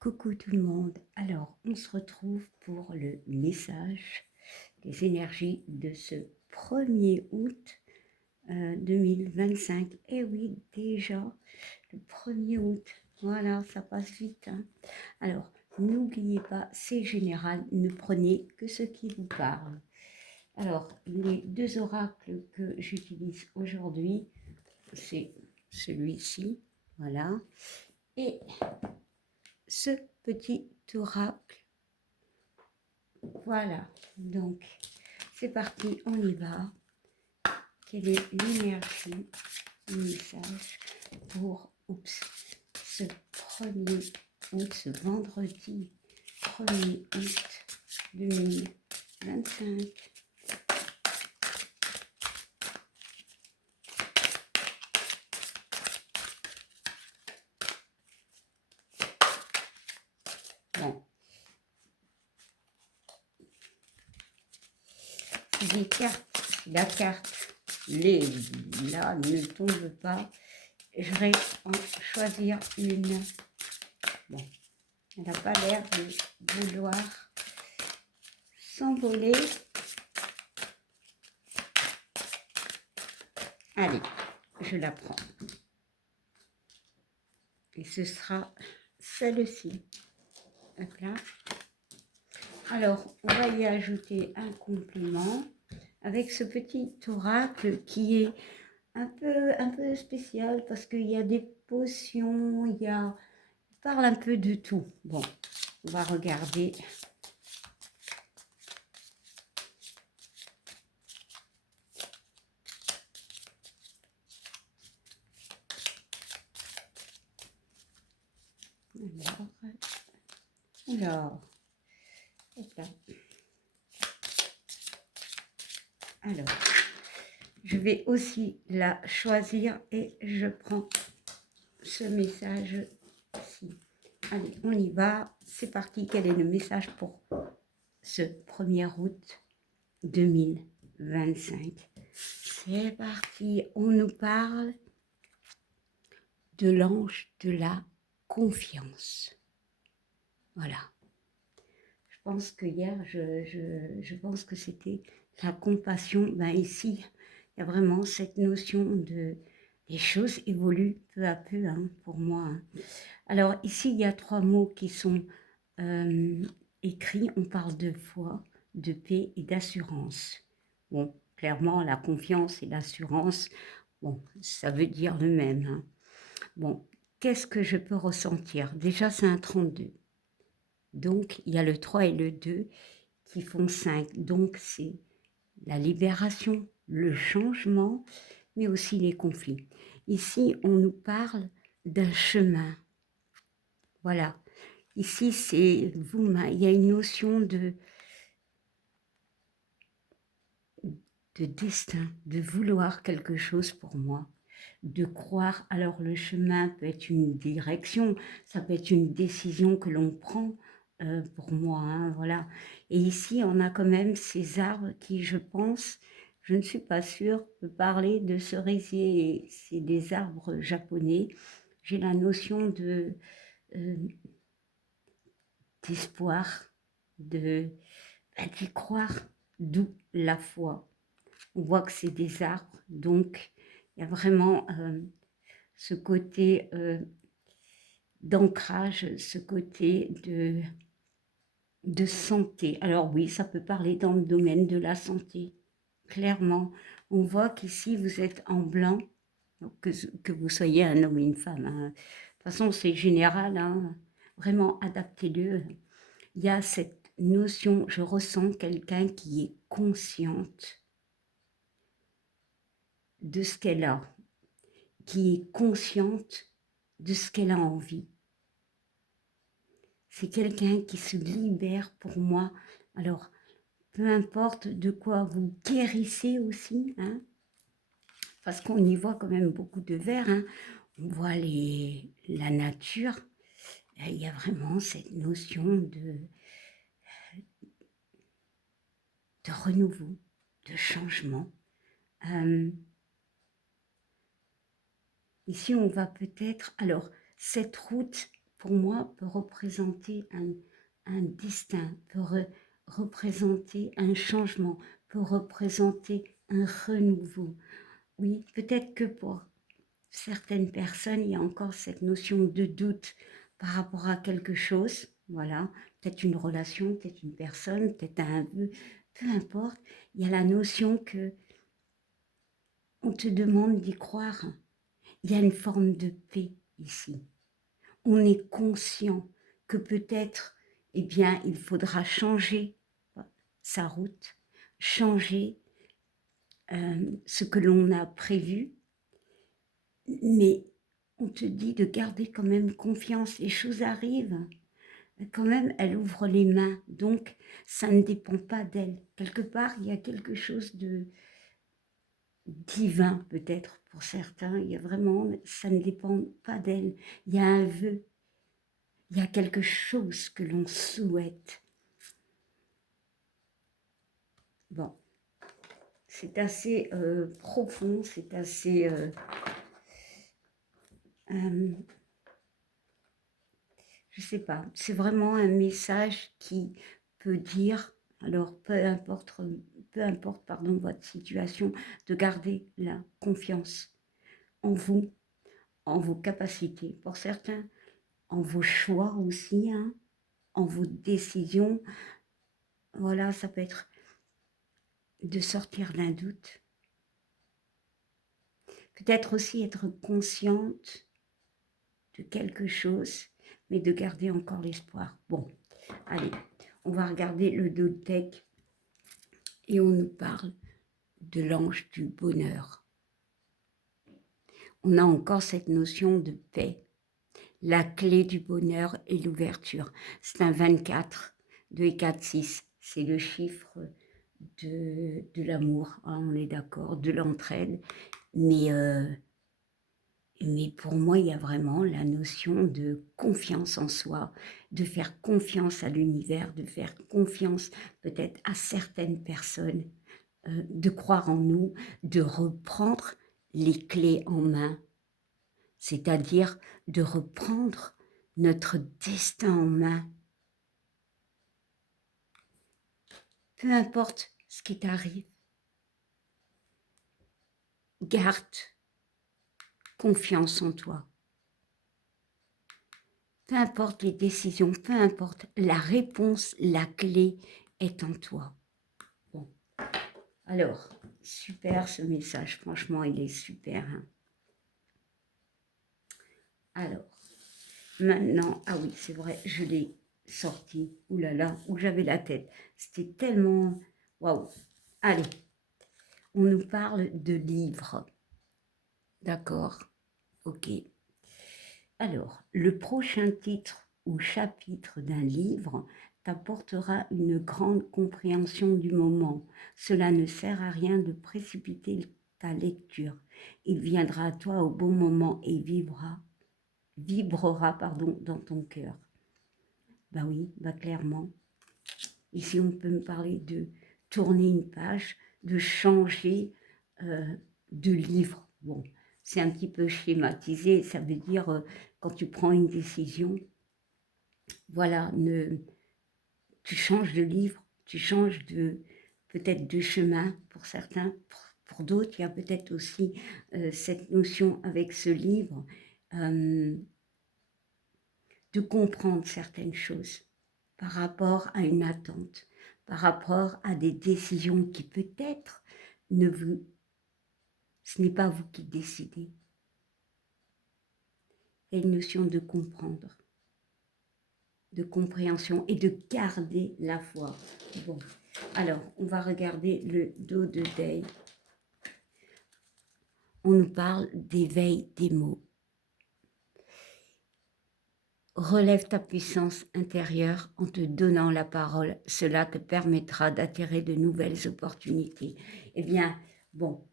Coucou tout le monde. Alors, on se retrouve pour le message des énergies de ce 1er août 2025. Eh oui, déjà, le 1er août. Voilà, ça passe vite, hein. Alors, n'oubliez pas, c'est général, ne prenez que ce qui vous parle. Alors, les deux oracles que j'utilise aujourd'hui, c'est celui-ci, voilà, et ce petit oracle. Voilà, donc c'est parti, on y va. Quelle est l'énergie, le message pour ce 1er août, ce vendredi 1er août 2025. Bon, si les cartes, si la carte, là, ne tombe pas, je vais en choisir une. Bon, elle n'a pas l'air de vouloir s'envoler. Allez, je la prends. Et ce sera celle-ci. Hop là. Alors, on va y ajouter un complément avec ce petit oracle qui est un peu spécial parce qu'il y a des potions, il parle un peu de tout. Bon, on va regarder. Alors, hop là. Alors, je vais aussi la choisir et je prends ce message-ci. Allez, on y va. C'est parti. Quel est le message pour ce 1er août 2025? C'est parti. On nous parle de l'ange de la confiance. Voilà. Je pense que hier, je pense que c'était la compassion. Ben ici, il y a vraiment cette notion de... Les choses évoluent peu à peu, hein, pour moi, hein. Alors ici, il y a 3 mots qui sont écrits. On parle de foi, de paix et d'assurance. Bon, clairement, la confiance et l'assurance, bon, ça veut dire le même, hein. Bon, qu'est-ce que je peux ressentir? Déjà, c'est un 32. Donc, il y a le 3 et le 2 qui font 5. Donc, c'est la libération, le changement, mais aussi les conflits. Ici, on nous parle d'un chemin. Voilà. Ici, c'est vous, il y a une notion de destin, de vouloir quelque chose pour moi, de croire. Alors, le chemin peut être une direction, ça peut être une décision que l'on prend pour moi, hein, voilà. Et ici, on a quand même ces arbres qui, je pense, je ne suis pas sûre de parler de cerisier, c'est des arbres japonais. J'ai la notion de... d'espoir, d'y croire, d'où la foi. On voit que c'est des arbres, donc il y a vraiment ce côté d'ancrage, ce côté de santé. Alors oui, ça peut parler dans le domaine de la santé, clairement. On voit qu'ici, vous êtes en blanc, que vous soyez un homme ou une femme, hein. De toute façon, c'est général, hein. Vraiment, adaptez-le. Il y a cette notion, je ressens quelqu'un qui est consciente de ce qu'elle a, qui est consciente de ce qu'elle a envie. C'est quelqu'un qui se libère pour moi. Alors, peu importe de quoi vous guérissez aussi, hein, parce qu'on y voit quand même beaucoup de verre, hein. On voit la nature. Il y a vraiment cette notion de renouveau, de changement. Ici, on va peut-être... Alors, cette route, pour moi, peut représenter un destin, peut représenter un changement, peut représenter un renouveau. Oui, peut-être que pour certaines personnes, il y a encore cette notion de doute par rapport à quelque chose, voilà, peut-être une relation, peut-être une personne, peut-être un vœu, peu importe, il y a la notion que on te demande d'y croire. Il y a une forme de paix ici. On est conscient que peut-être, eh bien, il faudra changer sa route, changer ce que l'on a prévu, mais on te dit de garder quand même confiance. Les choses arrivent, quand même, elle ouvre les mains, donc ça ne dépend pas d'elle. Quelque part, il y a quelque chose de divin, peut-être, pour certains. Il y a vraiment, ça ne dépend pas d'elle. Il y a un vœu, il y a quelque chose que l'on souhaite. Bon, c'est assez profond, c'est assez... je sais pas, c'est vraiment un message qui peut dire, alors peu importe pardon, votre situation, de garder la confiance en vous, en vos capacités, pour certains, en vos choix aussi, hein, en vos décisions. Voilà, ça peut être de sortir d'un doute. Peut-être aussi être consciente de quelque chose, mais de garder encore l'espoir. Bon, allez, on va regarder le deck et on nous parle de l'ange du bonheur. On a encore cette notion de paix. La clé du bonheur et l'ouverture. C'est un 24, 2 et 4, 6. C'est le chiffre de l'amour, hein, on est d'accord, de l'entraide. Mais pour moi, il y a vraiment la notion de confiance en soi, de faire confiance à l'univers, de faire confiance peut-être à certaines personnes, de croire en nous, de reprendre les clés en main, c'est-à-dire de reprendre notre destin en main. Peu importe ce qui t'arrive, garde confiance en toi. Peu importe les décisions, peu importe la réponse, la clé est en toi. Bon, alors, super ce message, franchement, il est super. Hein. Alors, maintenant, ah oui, c'est vrai, je l'ai sorti, oulala, où j'avais la tête. C'était tellement, waouh. Allez, on nous parle de livres, d'accord, ok. Alors, le prochain titre ou chapitre d'un livre t'apportera une grande compréhension du moment. Cela ne sert à rien de précipiter ta lecture. Il viendra à toi au bon moment et vibrera dans ton cœur. Bah oui, bah clairement. Ici, on peut me parler de tourner une page, de changer de livre. Bon, c'est un petit peu schématisé, ça veut dire quand tu prends une décision, voilà, tu changes de livre, tu changes peut-être de chemin pour certains, pour d'autres, il y a peut-être aussi cette notion avec ce livre de comprendre certaines choses par rapport à une attente, par rapport à des décisions qui peut-être ce n'est pas vous qui décidez. Il y a une notion de comprendre, de compréhension et de garder la foi. Bon, alors, on va regarder le dos de Day. On nous parle d'éveil des mots. Relève ta puissance intérieure en te donnant la parole. Cela te permettra d'attirer de nouvelles opportunités. Eh bien, bon,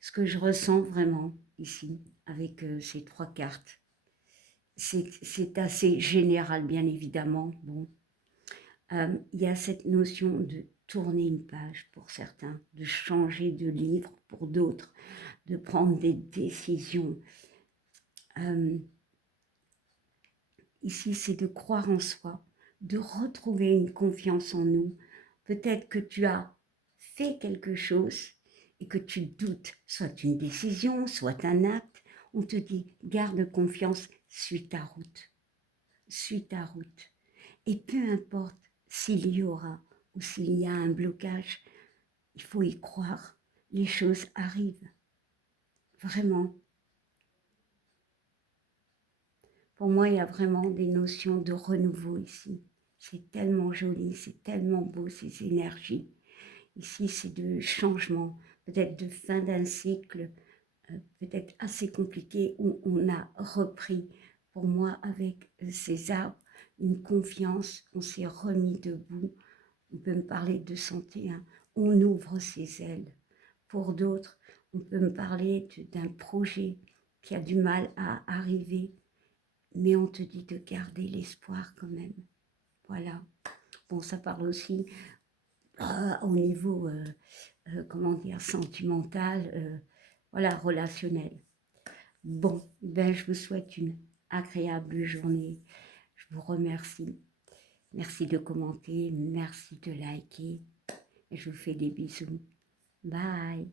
ce que je ressens vraiment ici, avec ces trois cartes, c'est assez général, bien évidemment. Bon, il y a cette notion de tourner une page pour certains, de changer de livre pour d'autres, de prendre des décisions. ici, c'est de croire en soi, de retrouver une confiance en nous. Peut-être que tu as fait quelque chose et que tu doutes, soit une décision, soit un acte. On te dit, garde confiance, suis ta route. Suis ta route. Et peu importe s'il y aura ou s'il y a un blocage, il faut y croire. Les choses arrivent. Vraiment. Pour moi, il y a vraiment des notions de renouveau ici. C'est tellement joli, c'est tellement beau, ces énergies. Ici, c'est de changement, peut-être de fin d'un cycle, peut-être assez compliqué, où on a repris, pour moi, avec ces arbres, une confiance, on s'est remis debout. On peut me parler de santé, hein. On ouvre ses ailes. Pour d'autres, on peut me parler d'un projet qui a du mal à arriver, mais on te dit de garder l'espoir quand même. Voilà. Bon, ça parle aussi au niveau, comment dire, sentimental, voilà, relationnel. Bon, ben, je vous souhaite une agréable journée. Je vous remercie. Merci de commenter, merci de liker. Et je vous fais des bisous. Bye.